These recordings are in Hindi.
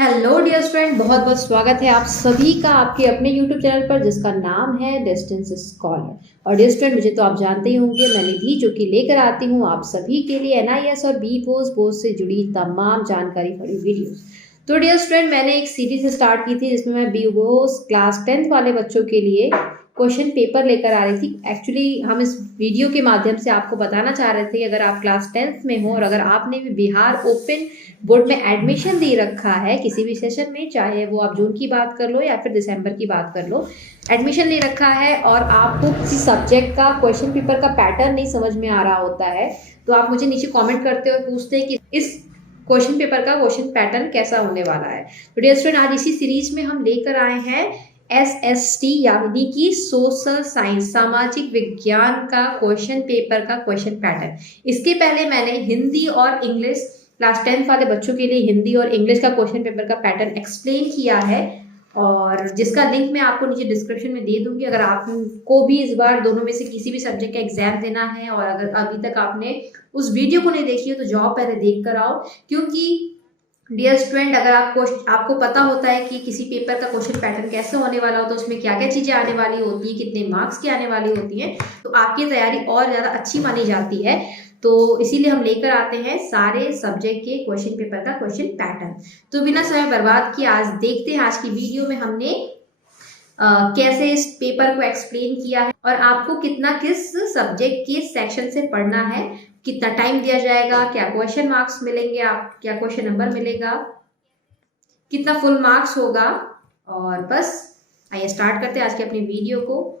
हेलो डियर फ्रेंड, बहुत बहुत स्वागत है आप सभी का आपके अपने यूट्यूब चैनल पर जिसका नाम है डिस्टेंस स्कॉलर। और डियर फ्रेंड, मुझे तो आप जानते ही होंगे, मैं निधि जो कि लेकर आती हूँ आप सभी के लिए एनआईएस और बी पोस्ट से जुड़ी तमाम जानकारी भरी वीडियोस। तो डियर फ्रेंड, मैंने एक सीरीज स्टार्ट की थी जिसमें मैं बी क्लास 10th वाले बच्चों के लिए क्वेश्चन पेपर लेकर आ रही थी। एक्चुअली हम इस वीडियो के माध्यम से आपको बताना चाह रहे थे कि अगर आप क्लास 10th में हो और अगर आपने भी बिहार ओपन बोर्ड में एडमिशन दे रखा है किसी भी सेशन में, चाहे वो आप जून की बात कर लो या फिर दिसंबर की बात कर लो, एडमिशन ले रखा है और आपको किसी सब्जेक्ट का क्वेश्चन पेपर का पैटर्न नहीं समझ में आ रहा होता है, तो आप मुझे नीचे कमेंट करते हो, पूछते हैं कि इस क्वेश्चन पेपर का क्वेश्चन पैटर्न कैसा होने वाला है। तो डियर स्टूडेंट, आज इसी सीरीज में हम लेकर आए हैं SST यानी कि सोशल साइंस, सामाजिक विज्ञान का क्वेश्चन पेपर का क्वेश्चन पैटर्न। इसके पहले मैंने हिंदी और इंग्लिश क्लास 10th वाले बच्चों के लिए हिंदी और इंग्लिश का क्वेश्चन पेपर का पैटर्न एक्सप्लेन किया है और जिसका लिंक मैं आपको नीचे डिस्क्रिप्शन में दे दूंगी। अगर आपको भी इस बार दोनों में से किसी भी सब्जेक्ट का एग्जाम देना है और अगर अभी तक आपने उस वीडियो को नहीं देखी हो तो जाओ पहले देख कर आओ, क्योंकि डियर स्टूडेंट, अगर आपको पता होता है कि किसी पेपर का क्वेश्चन पैटर्न कैसे होने वाला होता है, तो उसमें क्या क्या चीज़ें आने वाली होती है, कितने मार्क्स की आने वाली होती हैं, तो आपकी तैयारी और ज़्यादा अच्छी मानी जाती है। तो इसीलिए हम लेकर आते हैं सारे सब्जेक्ट के क्वेश्चन पेपर का क्वेश्चन पैटर्न। तो बिना समय बर्बाद किए आज देखते हैं आज की वीडियो में हमने कैसे इस पेपर को एक्सप्लेन किया है और आपको कितना किस सब्जेक्ट के सेक्शन से पढ़ना है, कितना टाइम दिया जाएगा, क्या क्वेश्चन मार्क्स मिलेंगे, आप क्या क्वेश्चन नंबर मिलेगा, कितना फुल मार्क्स होगा। और बस आइए स्टार्ट करते हैं आज की अपनी वीडियो को।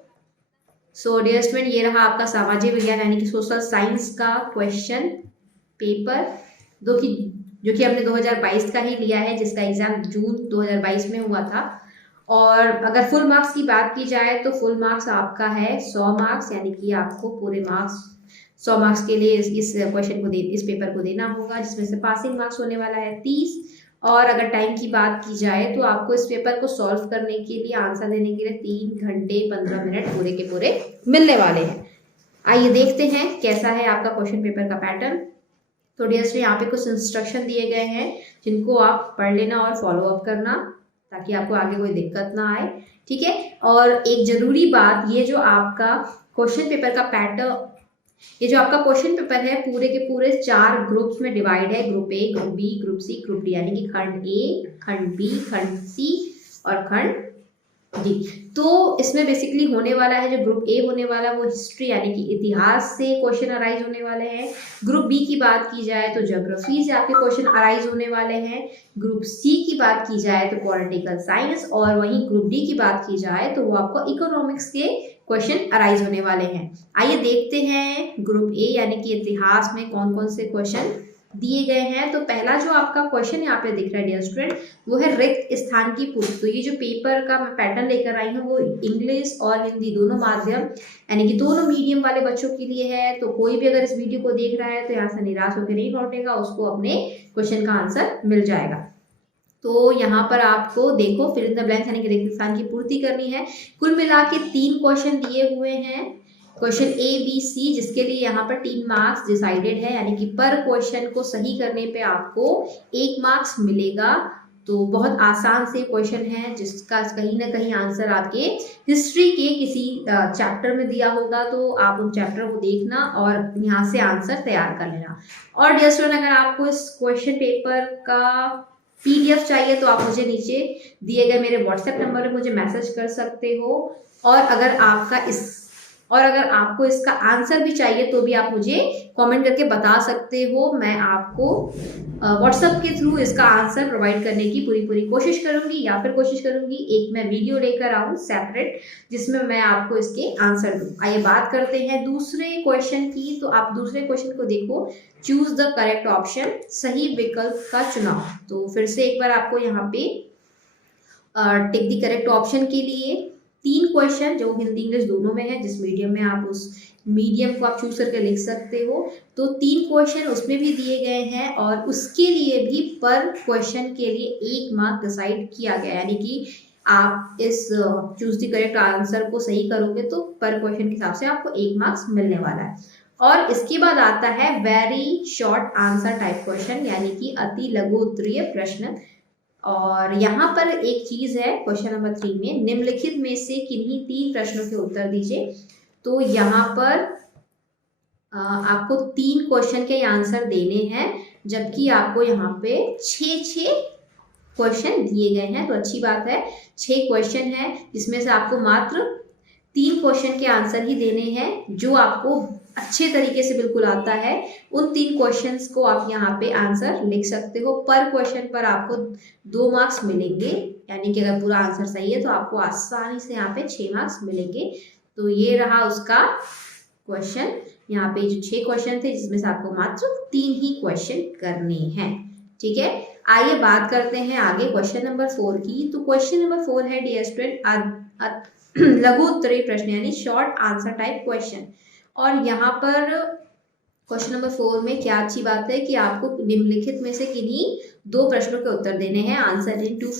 सो डियर स्टूडेंट, ये रहा आपका सामाजिक विज्ञान यानी कि सोशल साइंस का क्वेश्चन पेपर जो कि हमने 2022 का ही लिया है, जिसका एग्जाम जून 2022 में हुआ था। और अगर फुल मार्क्स की बात की जाए तो फुल मार्क्स आपका है 100 मार्क्स, यानी कि आपको पूरे मार्क्स 100 मार्क्स के लिए इस क्वेश्चन को इस पेपर को देना होगा, जिसमें से पासिंग मार्क्स होने वाला है 30। और अगर टाइम की बात की जाए तो आपको इस पेपर को सॉल्व करने के लिए, आंसर देने के लिए 3 घंटे 15 मिनट पूरे के पूरे मिलने वाले हैं। आइए देखते हैं कैसा है आपका क्वेश्चन पेपर का पैटर्न। तो डियर स्टूडेंट, यहाँ पे कुछ इंस्ट्रक्शन दिए गए हैं जिनको आप पढ़ लेना और फॉलो अप करना, ताकि आपको आगे कोई दिक्कत ना आए, ठीक है। और एक जरूरी बात, ये जो आपका क्वेश्चन पेपर का पैटर्न, ये जो आपका क्वेश्चन पेपर है पूरे के पूरे 4 ग्रुप्स में डिवाइड है, group A, group B, group C, group D, यानी कि खंड ए, खंड बी, खंड सी और खंड डी। तो इसमें बेसिकली होने वाला है, जो ग्रुप ए होने वाला वो हिस्ट्री यानी कि इतिहास से क्वेश्चन अराइज होने वाले हैं। ग्रुप बी की बात की जाए तो ज्योग्राफी से आपके क्वेश्चन अराइज होने वाले हैं। ग्रुप सी की बात की जाए तो पॉलिटिकल साइंस, और वहीं ग्रुप डी की बात की जाए तो वो आपको इकोनॉमिक्स के क्वेश्चन अराइज होने वाले हैं। आइए देखते हैं ग्रुप ए यानी कि इतिहास में कौन कौन से क्वेश्चन दिए गए हैं। तो पहला जो आपका क्वेश्चन यहाँ पे दिख रहा है डियर स्टूडेंट, वो है रिक्त स्थान की पूर्ति। तो ये जो पेपर का मैं पैटर्न लेकर आई हूँ वो इंग्लिश और हिंदी दोनों माध्यम यानी कि दोनों मीडियम वाले बच्चों के लिए है। तो कोई भी अगर इस वीडियो को देख रहा है तो यहाँ से निराश होकर नहीं लौटेगा, उसको अपने क्वेश्चन का आंसर मिल जाएगा। तो यहाँ पर आपको देखो फिल इन द ब्लैंक्स यानी कि रिक्त स्थान की पूर्ति करनी है। कुल मिला के 3 क्वेश्चन दिए हुए हैं, क्वेश्चन ए बी सी, जिसके लिए यहाँ पर 3 मार्क्स डिसाइडेड है, यानी कि पर क्वेश्चन को सही करने पे आपको 1 मार्क्स मिलेगा। तो बहुत आसान से क्वेश्चन है जिसका कहीं ना कहीं आंसर आपके हिस्ट्री के किसी चैप्टर में दिया होगा, तो आप उन चैप्टर को देखना और यहाँ से आंसर तैयार कर लेना। और डियर स्टूडेंट, अगर आपको इस क्वेश्चन पेपर का PDF चाहिए तो आप मुझे नीचे दिए गए मेरे WhatsApp नंबर पर मुझे मैसेज कर सकते हो। और अगर आपको इसका आंसर भी चाहिए तो भी आप मुझे कमेंट करके बता सकते हो। मैं आपको WhatsApp के थ्रू इसका आंसर प्रोवाइड करने की पूरी कोशिश करूंगी, या फिर कोशिश करूंगी एक मैं वीडियो लेकर आऊं सेपरेट, जिसमें मैं आपको इसके आंसर दूं। आइए बात करते हैं दूसरे क्वेश्चन की। तो आप दूसरे क्वेश्चन को देखो, चूज द करेक्ट ऑप्शन, सही विकल्प का चुनाव। तो फिर से एक बार आपको यहाँ पे टिक द करेक्ट ऑप्शन के लिए 3 क्वेश्चन जो हिंदी इंग्लिश दोनों में है, जिस मीडियम में आप उस मीडियम को आप चूज करके लिख सकते हो। तो 3 क्वेश्चन उसमें भी दिए गए हैं और उसके लिए भी पर क्वेश्चन के लिए 1 मार्क डिसाइड किया गया, यानी कि आप इस चूज द करेक्ट आंसर को सही करोगे तो पर क्वेश्चन के हिसाब से आपको 1 मार्क्स मिलने वाला है। और इसके बाद आता है very short answer type question, यानी कि अति लघु उत्तरीय प्रश्न। और यहाँ पर एक चीज़ है क्वेश्चन नंबर 3 में, निम्नलिखित में से किन्हीं 3 प्रश्नों के उत्तर दीजिए। तो यहाँ पर आपको 3 क्वेश्चन के आंसर देने हैं, जबकि आपको यहाँ पे 6 क्वेश्चन दिए गए हैं। तो अच्छी बात है, 6 क्वेश्चन है जिसमें से आपको मात्र 3 क्वेश्चन के आंसर ही देने हैं, जो आपको अच्छे तरीके से बिल्कुल आता है। उन 3 क्वेश्चंस को आप यहाँ पे आंसर लिख सकते हो। पर क्वेश्चन पर आपको 2 मार्क्स मिलेंगे, यानी कि अगर पूरा आंसर सही है तो आपको आसानी से यहाँ पे 6 मार्क्स मिलेंगे। तो ये रहा उसका क्वेश्चन। यहाँ पे जो 6 क्वेश्चन थे जिसमें से आपको मात्र 3 ही क्वेश्चन करने हैं। ठीक है, आइए बात करते हैं आगे क्वेश्चन नंबर 4 की। तो क्वेश्चन नंबर 4 है डियर स्टूडेंट लघु उत्तरीय प्रश्न, यानी शॉर्ट आंसर टाइप क्वेश्चन। और यहाँ पर क्वेश्चन नंबर 4 में क्या अच्छी बात है कि आपको निम्नलिखित में से किन्हीं 2 प्रश्नों के उत्तर देने हैं। Answer in 2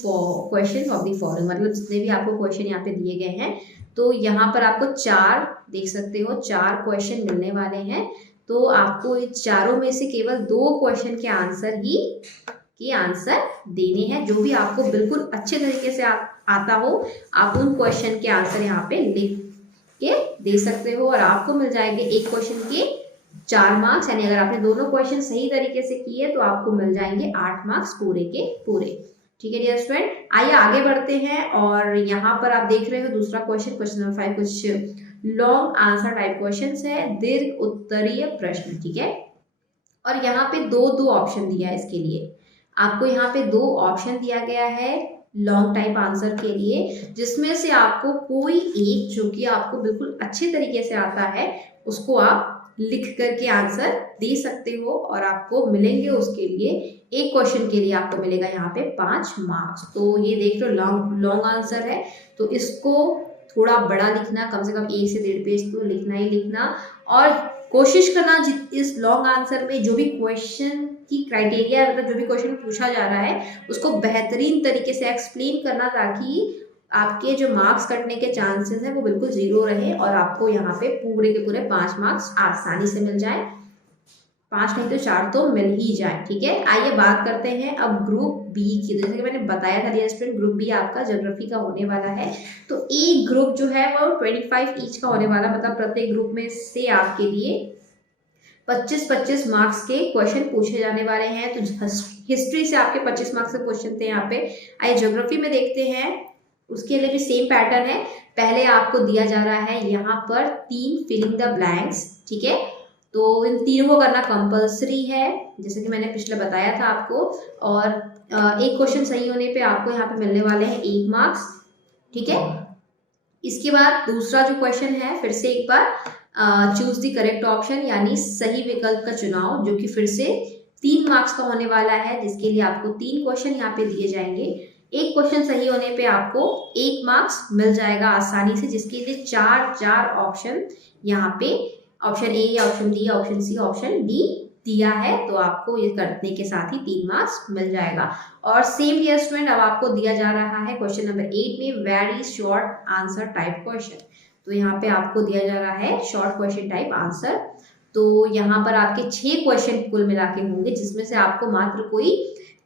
question of the following, मतलब जितने भी आपको क्वेश्चन यहाँ पे दिए गए हैं, तो यहाँ पर आपको 4 देख सकते हो 4 क्वेश्चन मिलने वाले हैं। तो आपको इन चारों में से केवल 2 क्वेश्चन के आंसर देने हैं। जो भी आपको बिल्कुल अच्छे तरीके से आता हो, आप उन क्वेश्चन के आंसर यहाँ पे लिख के दे सकते हो, और आपको मिल जाएंगे एक क्वेश्चन के 4 मार्क्स। यानी अगर आपने दोनों क्वेश्चन सही तरीके से किए तो आपको मिल जाएंगे 8 मार्क्स पूरे के पूरे। ठीक है डियर स्टूडेंट, आइए आगे बढ़ते हैं। और यहाँ पर आप देख रहे हो दूसरा क्वेश्चन, क्वेश्चन नंबर 5 कुछ लॉन्ग आंसर टाइप क्वेश्चन है, दीर्घ उत्तरीय प्रश्न। ठीक है, और यहाँ पे दो ऑप्शन दिया है इसके लिए। आपको यहाँ पे 2 ऑप्शन दिया गया है लॉन्ग टाइप आंसर के लिए, जिसमें से आपको कोई एक जो कि आपको बिल्कुल अच्छे तरीके से आता है उसको आप लिख करके आंसर दे सकते हो, और आपको मिलेंगे उसके लिए एक क्वेश्चन के लिए आपको मिलेगा यहाँ पे 5 मार्क्स। तो ये देख लो लॉन्ग आंसर है, तो इसको थोड़ा बड़ा लिखना, कम से कम 1 से 1.5 पेज तो लिखना ही लिखना, और कोशिश करना इस लॉन्ग आंसर में जो भी क्वेश्चन की क्राइटेरिया, मतलब जो भी क्वेश्चन पूछा जा रहा है उसको बेहतरीन तरीके से एक्सप्लेन करना, ताकि आपके जो मार्क्स कटने के चांसेस हैं वो बिल्कुल 0 रहे, और आपको यहाँ पे पूरे के पूरे 5 मार्क्स आसानी से मिल जाए। 5 नहीं तो 4 तो मिल ही जाए। ठीक है, आइए बात करते हैं अब ग्रुप बी की। जैसे कि मैंने बताया था डियर स्टूडेंट, ग्रुप बी आपका ज्योग्राफी का होने वाला है। तो एक ग्रुप जो है वो 25 ईच का होने वाला, मतलब प्रत्येक ग्रुप में से आपके लिए 25-25 मार्क्स के क्वेश्चन पूछे जाने वाले हैं। तो हिस्ट्री से आपके 25 मार्क्स के क्वेश्चन थे यहाँ पे। आइए ज्योग्राफी में देखते हैं, उसके लिए भी सेम पैटर्न है। पहले आपको दिया जा रहा है यहाँ पर 3 फिलिंग द ब्लैंक्स। ठीक है, तो इन तीनों को करना कंपलसरी है, जैसे कि मैंने पिछले बताया था आपको। और एक क्वेश्चन सही होने पे आपको यहाँ पे मिलने वाले हैं 1 मार्क्स। ठीक है, इसके बाद दूसरा जो क्वेश्चन है, फिर से एक बार चूज द करेक्ट ऑप्शन, यानी सही विकल्प का चुनाव, जो कि फिर से 3 मार्क्स का होने वाला है, जिसके लिए आपको 3 क्वेश्चन यहाँ पे दिए जाएंगे। एक क्वेश्चन सही होने पे आपको 1 मार्क्स मिल जाएगा आसानी से, जिसके लिए 4 ऑप्शन यहाँ पे, option A, option D, option C, option D दिया है। तो आपको ये करने के साथ ही 3 मार्क्स मिल जाएगा। और सेम डियर स्टूडेंट, अब आपको दिया जा रहा है क्वेश्चन नंबर 8 में very short answer type question. तो यहाँ पे आपको दिया जा रहा है शॉर्ट क्वेश्चन टाइप आंसर। तो यहाँ पर आपके 6 क्वेश्चन कुल मिला के होंगे, जिसमें से आपको मात्र कोई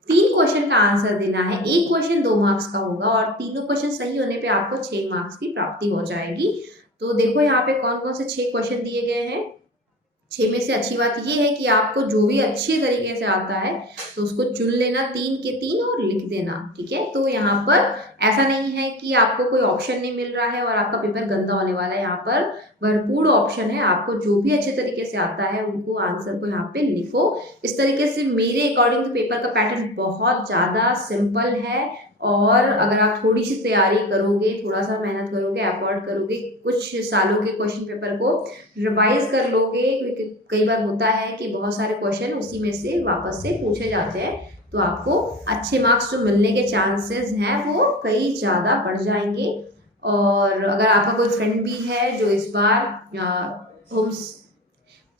3 क्वेश्चन का आंसर देना है। एक क्वेश्चन 2 मार्क्स का होगा, और तीनों क्वेश्चन सही होने पे आपको 6 मार्क्स की प्राप्ति हो जाएगी। तो देखो यहाँ पे कौन कौन से 6 क्वेश्चन दिए गए हैं। 6 में से अच्छी बात ये है कि आपको जो भी अच्छे तरीके से आता है तो उसको चुन लेना 3 के 3 और लिख देना। ठीक है, तो यहाँ पर ऐसा नहीं है कि आपको कोई ऑप्शन नहीं मिल रहा है और आपका पेपर गंदा होने वाला है। यहाँ पर भरपूर ऑप्शन है, आपको जो भी अच्छे तरीके से आता है उनको आंसर को यहाँ पे लिखो। इस तरीके से मेरे अकॉर्डिंग तो पेपर का पैटर्न बहुत ज़्यादा सिंपल है, और अगर आप थोड़ी सी तैयारी करोगे, थोड़ा सा मेहनत करोगे, एफर्ट करोगे, कुछ सालों के क्वेश्चन पेपर को रिवाइज कर लोगे, क्योंकि कई बार होता है कि बहुत सारे क्वेश्चन उसी में से वापस से पूछे जाते हैं, तो आपको अच्छे मार्क्स जो मिलने के चांसेस हैं वो कई ज़्यादा बढ़ जाएंगे। और अगर आपका कोई फ्रेंड भी है जो इस बार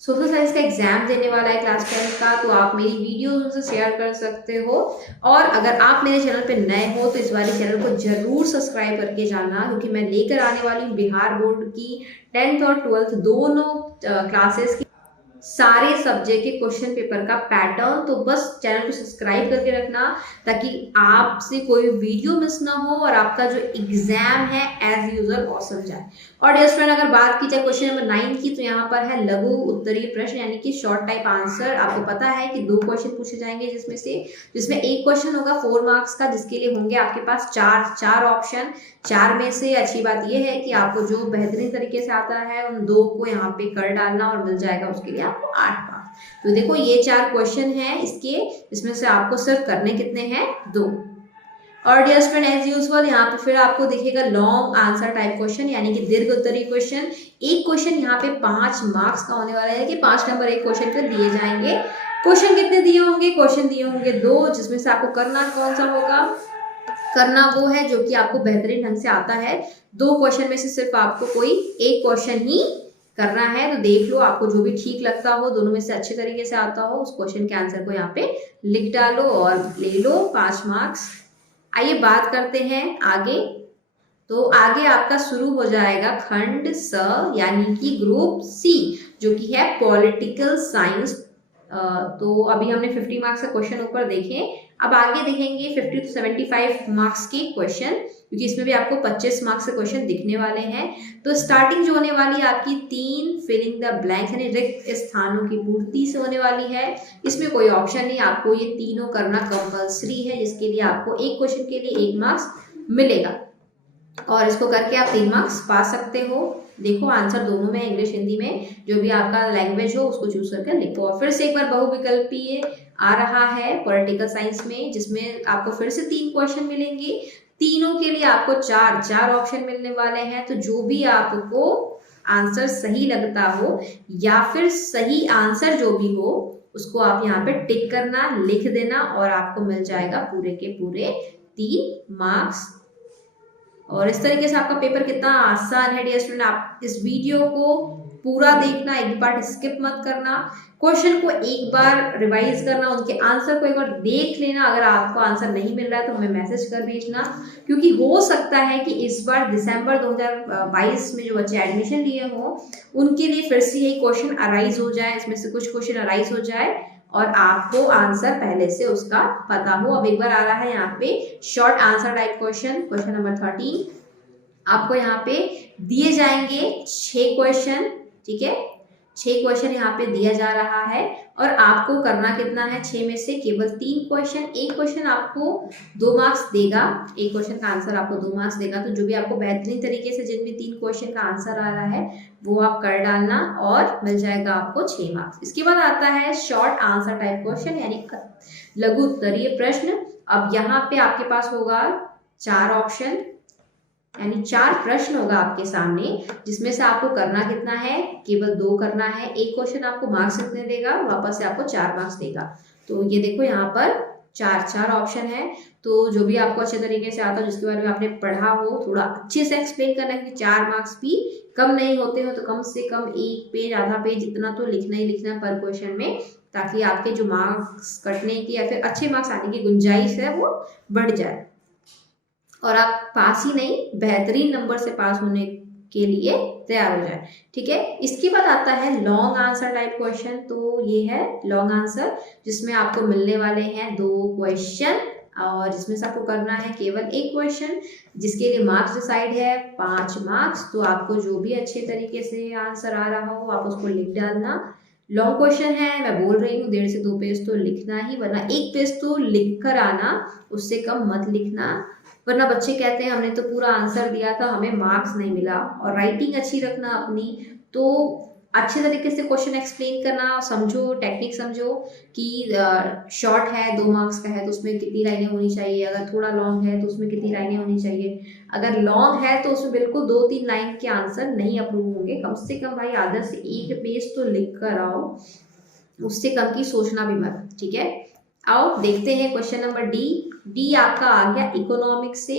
सोशल साइंस का एग्जाम देने वाला है क्लास 10 का, तो आप मेरी वीडियो उनसे शेयर कर सकते हो। और अगर आप मेरे चैनल पे नए हो तो इस वाले चैनल को जरूर सब्सक्राइब करके जाना, क्योंकि मैं लेकर आने वाली हूँ बिहार बोर्ड की 10th और 12th दोनों क्लासेस की सारे सब्जेक्ट के क्वेश्चन पेपर का पैटर्न। तो बस चैनल को सब्सक्राइब करके रखना ताकि आपसे कोई वीडियो मिस ना हो और आपका जो एग्जाम है एज यूजुअल औसम जाए। और डियर स्टूडेंट, अगर बात की जाए क्वेश्चन नंबर 9 की, तो यहाँ पर है लघु उत्तरीय प्रश्न यानी कि शॉर्ट टाइप आंसर। आपको पता है कि 2 क्वेश्चन पूछे जाएंगे जिसमें एक क्वेश्चन होगा 4 मार्क्स का, जिसके लिए होंगे आपके पास चार ऑप्शन। 4 में से अच्छी बात यह है कि आपको जो बेहतरीन तरीके से आता है उन 2 को यहाँ पे कर डालना और मिल जाएगा उसके लिए आपको 8 मार्क्स। तो देखो ये 4 क्वेश्चन हैं इसके, इसमें से आपको सिर्फ करने कितने हैं, 2। और डियर स्टूडेंट, एज यूजुअल यहाँ पे फिर आपको दिखेगा लॉन्ग आंसर टाइप क्वेश्चन यानी कि दीर्घ उत्तरीय क्वेश्चन। एक क्वेश्चन यहाँ पे 5 मार्क्स का होने वाला है कि 5 नंबर एक क्वेश्चन पे दिए जाएंगे। क्वेश्चन कितने दिए होंगे, क्वेश्चन दिए होंगे 2, जिसमें से आपको करना कौन सा होगा, करना वो है जो कि आपको बेहतरीन ढंग से आता है। 2 क्वेश्चन में से सिर्फ आपको कोई एक क्वेश्चन ही करना है। तो देख लो, आपको जो भी ठीक लगता हो, दोनों में से अच्छे तरीके से आता हो, उस क्वेश्चन के आंसर को यहाँ पे लिख डालो और ले लो 5 मार्क्स। आइए बात करते हैं आगे। तो आगे आपका शुरू हो जाएगा खंड स यानी कि ग्रुप सी, जो कि है पॉलिटिकल साइंस। तो अभी हमने 50 मार्क्स का क्वेश्चन ऊपर देखे, अब आगे देखेंगे 50 to 75 मार्क्स के क्वेश्चन, क्योंकि इसमें भी आपको 25 मार्क्स के क्वेश्चन दिखने वाले हैं। तो स्टार्टिंग जो होने वाली है आपकी 3 फिलिंग द ब्लैंक्स यानी रिक्त स्थानों की पूर्ति से होने वाली है। इसमें कोई ऑप्शन नहीं, आपको ये तीनों करना कंपल्सरी है, जिसके लिए आपको एक क्वेश्चन के लिए 1 मार्क्स मिलेगा और इसको करके आप 3 मार्क्स पा सकते हो। देखो आंसर दोनों में, इंग्लिश हिंदी में, जो भी आपका लैंग्वेज हो उसको चूज करके लिखो। और फिर से एक बार बहुविकल्पीय आ रहा है पॉलिटिकल साइंस में, जिसमें आपको फिर से 3 क्वेश्चन मिलेंगे। तीनों के लिए आपको 4 ऑप्शन मिलने वाले हैं। तो जो भी आपको आंसर सही लगता हो या फिर सही आंसर जो भी हो उसको आप यहाँ पे टिक करना, लिख देना और आपको मिल जाएगा पूरे के पूरे 3 मार्क्स। और इस तरीके से आपका पेपर कितना आसान है डियर स्टूडेंट। आप इस वीडियो को पूरा देखना, एक पार्ट स्किप मत करना, क्वेश्चन को एक बार रिवाइज करना, उनके आंसर को एक बार देख लेना। अगर आपको आंसर नहीं मिल रहा है तो हमें मैसेज कर भेजना, क्योंकि हो सकता है कि इस बार दिसंबर 2022 में जो बच्चे एडमिशन लिए हों उनके लिए फिर से यही क्वेश्चन अराइज हो जाए, इसमें से कुछ क्वेश्चन अराइज हो जाए और आपको आंसर पहले से उसका पता हो। अब एक बार आ रहा है यहाँ पे short answer type question, question number 13। आपको यहाँ पे दिए जाएंगे 6 क्वेश्चन, ठीक है, 6 क्वेश्चन यहाँ पे दिया जा रहा है और आपको करना कितना है, 6 में से केवल 3 क्वेश्चन। एक क्वेश्चन आपको 2 मार्क्स देगा, एक क्वेश्चन का आंसर आपको 2 मार्क्स देगा। तो जो भी आपको बेहतरीन तरीके से जिनमें 3 क्वेश्चन का आंसर आ रहा है वो आप कर डालना और मिल जाएगा आपको 6 मार्क्स। इसके बाद आता है शॉर्ट आंसर टाइप क्वेश्चन यानी लघु उत्तरीय प्रश्न। अब यहाँ पे आपके पास होगा 4 ऑप्शन यानी 4 प्रश्न होगा आपके सामने, जिसमें से आपको करना कितना है, केवल 2 करना है। एक क्वेश्चन आपको मार्क्स कितने देगा, वापस से आपको 4 मार्क्स देगा। तो ये देखो यहाँ पर 4 ऑप्शन है। तो जो भी आपको अच्छे तरीके से आता हो, जिसके बारे में आपने पढ़ा हो, थोड़ा अच्छे से एक्सप्लेन करना है कि 4 मार्क्स भी कम नहीं होते हो, तो कम से कम 1 पेज आधा पेज इतना तो लिखना ही लिखना है पर क्वेश्चन में, ताकि आपके जो मार्क्स कटने की या फिर अच्छे मार्क्स आने की गुंजाइश है वो बढ़ जाए और आप पास ही नहीं बेहतरीन नंबर से पास होने के लिए तैयार हो जाए, ठीक है। इसके बाद आता है लॉन्ग आंसर टाइप क्वेश्चन। तो ये है लॉन्ग आंसर, जिसमें आपको मिलने वाले हैं 2 क्वेश्चन और जिसमें से आपको करना है केवल 1 क्वेश्चन, जिसके लिए मार्क्स डिसाइड है 5 मार्क्स। तो आपको जो भी अच्छे तरीके से आंसर आ रहा हो आप उसको लिख डालना। लॉन्ग क्वेश्चन है, मैं बोल रही हूँ 1.5 से 2 पेज तो लिखना ही, वरना 1 पेज तो लिख कर आना, उससे कम मत लिखना, वरना बच्चे कहते हैं हमने तो पूरा आंसर दिया था हमें मार्क्स नहीं मिला। और राइटिंग अच्छी रखना अपनी, तो अच्छे तरीके से क्वेश्चन एक्सप्लेन करना, समझो टेक्निक समझो कि शॉर्ट है 2 मार्क्स का है तो उसमें कितनी लाइनें होनी चाहिए, अगर थोड़ा लॉन्ग है तो उसमें कितनी लाइनें होनी चाहिए, अगर लॉन्ग है तो उसमें बिल्कुल 2-3 लाइन के आंसर नहीं अप्रूव होंगे। कम से कम भाई आधा से 1 पेज तो लिख कर आओ, उससे कम की सोचना भी मत, ठीक है। आओ देखते हैं क्वेश्चन नंबर डी आपका आ गया इकोनॉमिक्स से।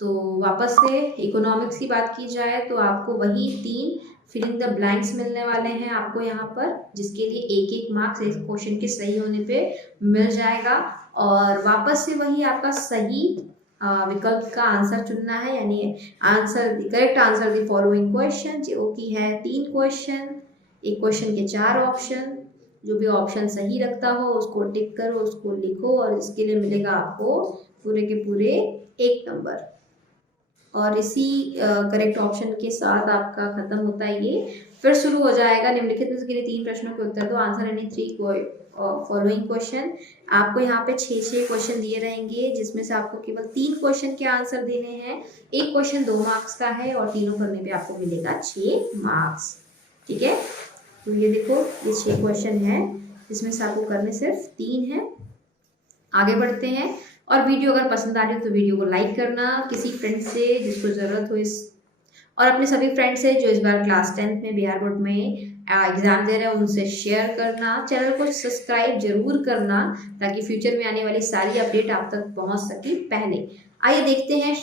तो वापस से इकोनॉमिक्स की बात की जाए तो आपको वही 3 फिल इन द ब्लैंक्स मिलने वाले हैं आपको यहाँ पर, जिसके लिए 1-1 मार्क्स एक क्वेश्चन के सही होने पे मिल जाएगा। और वापस से वही आपका सही विकल्प का आंसर चुनना है, यानी answer correct answer the following question, जो कि है 3 क्वेश्चन। एक क्वेश्चन के 4 ऑप्शन, जो भी ऑप्शन सही रखता हो उसको टिक करो, उसको लिखो और इसके लिए मिलेगा आपको पूरे के पूरे 1 नंबर। और इसी करेक्ट ऑप्शन के साथ आपका खत्म होता है ये। फिर शुरू हो जाएगा निम्नलिखित में से किन्हीं 3 प्रश्नों के उत्तर दो, आंसर एनी 3 फॉलोइंग क्वेश्चन। आपको यहाँ पे 6 क्वेश्चन दिए रहेंगे, जिसमें से आपको केवल 3 क्वेश्चन के आंसर देने हैं। एक क्वेश्चन 2 मार्क्स का है और तीनों करने पे आपको मिलेगा 6 मार्क्स। ठीक है, तो ये देखो ये 6 क्वेश्चन है, जिसमें से आपको करने सिर्फ 3 है। आगे बढ़ते हैं। और वीडियो अगर पसंद आ रही हो तो वीडियो को लाइक करना, किसी फ्रेंड से जिसको ज़रूरत हो इस, और अपने सभी फ्रेंड से जो इस बार क्लास 10th में बिहार बोर्ड में एग्जाम दे रहे हैं उनसे शेयर करना। चैनल को सब्सक्राइब जरूर करना ताकि फ्यूचर में आने वाली सारी अपडेट आप तक पहुंच सके पहले। आइए देखते हैं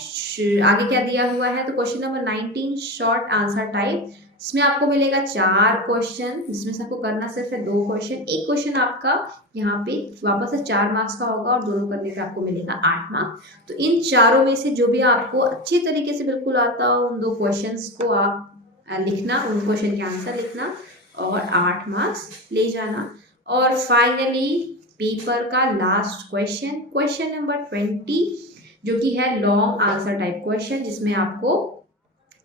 आगे क्या दिया हुआ है। तो question number 19 short answer type, इसमें आपको मिलेगा 4 क्वेश्चन, जिसमें से आपको करना सिर्फ है 2 क्वेश्चन। एक क्वेश्चन आपका यहाँ पे वापस से 4 मार्क्स का होगा और दोनों करने पे आपको मिलेगा 8 मार्क्स। तो इन चारों में से जो भी आपको अच्छे तरीके से बिल्कुल आता हो उन 2 क्वेश्चंस को आप लिखना, उन क्वेश्चन के आंसर लिखना और 8 मार्क्स ले जाना। और फाइनली पेपर का लास्ट क्वेश्चन, क्वेश्चन नंबर 20, जो कि है लॉन्ग आंसर टाइप क्वेश्चन, जिसमें आपको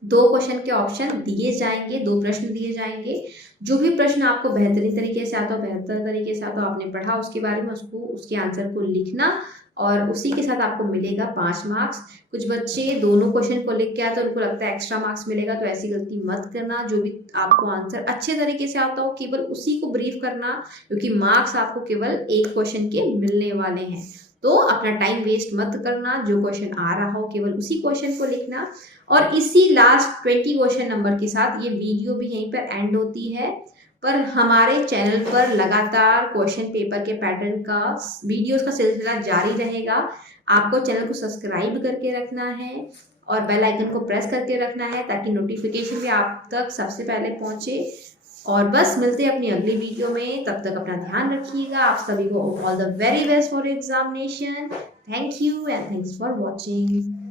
2 क्वेश्चन के ऑप्शन दिए जाएंगे, 2 प्रश्न दिए जाएंगे। जो भी प्रश्न आपको बेहतरीन तरीके से आता हो, बेहतर तरीके से आता हो, आपने पढ़ा उसके बारे में, उसको उसके आंसर को लिखना और उसी के साथ आपको मिलेगा 5 मार्क्स। कुछ बच्चे दोनों क्वेश्चन को लिख के आते हैं, उनको लगता है एक्स्ट्रा मार्क्स मिलेगा, तो ऐसी गलती मत करना। जो भी आपको आंसर अच्छे तरीके से आता हो केवल उसी को ब्रीफ करना, क्योंकि मार्क्स आपको केवल एक क्वेश्चन के मिलने वाले हैं। तो अपना टाइम वेस्ट मत करना, जो क्वेश्चन आ रहा हो केवल उसी क्वेश्चन को लिखना। और इसी लास्ट 20 क्वेश्चन नंबर के साथ ये वीडियो भी यहीं पर एंड होती है। पर हमारे चैनल पर लगातार क्वेश्चन पेपर के पैटर्न का वीडियोस का सिलसिला जारी रहेगा। आपको चैनल को सब्सक्राइब करके रखना है और बेल आइकन को प्रेस करके रखना है ताकि नोटिफिकेशन भी आप तक सबसे पहले पहुंचे। और बस मिलते हैं अपनी अगली वीडियो में, तब तक अपना ध्यान रखिएगा। आप सभी को all the very best for examination. Thank you and thanks for watching.